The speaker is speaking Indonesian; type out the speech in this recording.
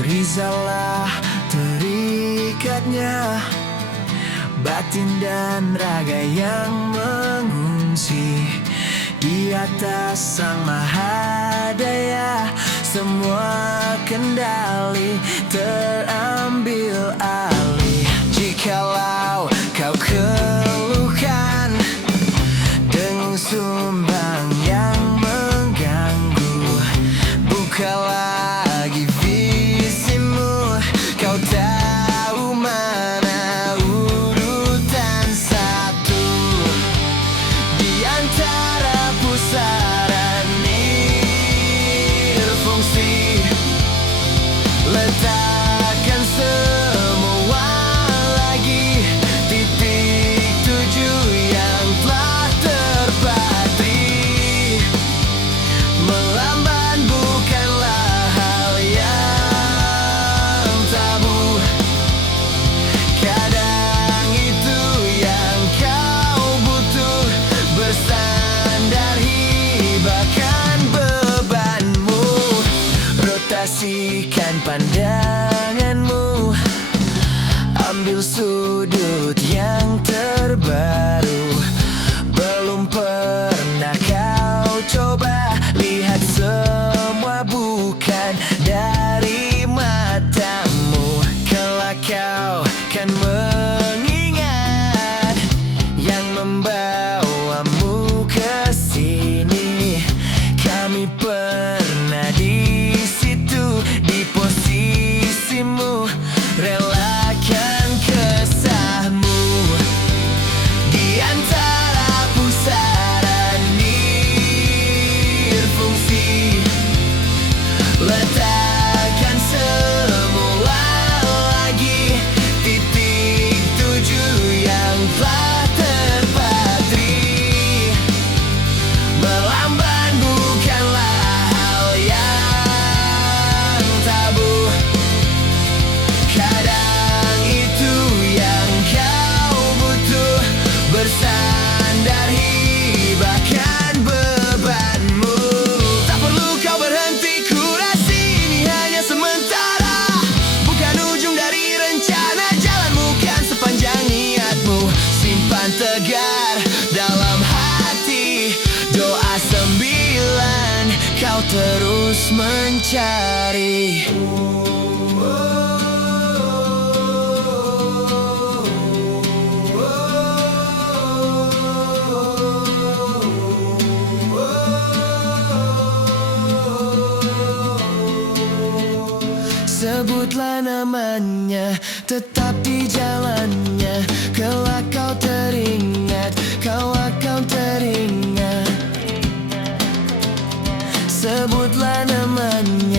Rizalah terikatnya batin dan raga yang mengungsi di atas Sang Mahadaya. Semua kendali terambil alih. Jikalau kau keluhkan dengung sumbang yang mengganggu, bukalah kau tahu mana urutan satu di antara pusaran nirfungsi. Letakkan semua lagi titik tujuh yang telah terpatri. Melamban bukanlah hal yang tabu. Kadang itu yang kau butuh, bersandar hibahkan bebanmu. Rotasikan pandanganmu, ambil sudut yang terbaru. Belum pernah kau coba lihat semua bukan dari matamu. Kelak kau kan mengingat yang membawamu ke sini. Kami pernah di situ, di posisimu. Relakan kesahmu di antara pusaran nirfungsi. Letakkan semua lagi titik tujuh yang telah terpatri. Melamban bukanlah hal yang tabu. Kadang itu yang kau butuh, bersandar hibahkan bebanmu. Tak perlu kau berhenti, kurasi ini hanya sementara. Bukan ujung dari rencana, jalan bukan sepanjang niatmu. Simpan tegar dalam hati doa sembilan, kau terus mencari. Sebutlah namanya, tetap di jalannya. Kelak kau teringat, kau akan teringat. Sebutlah namanya,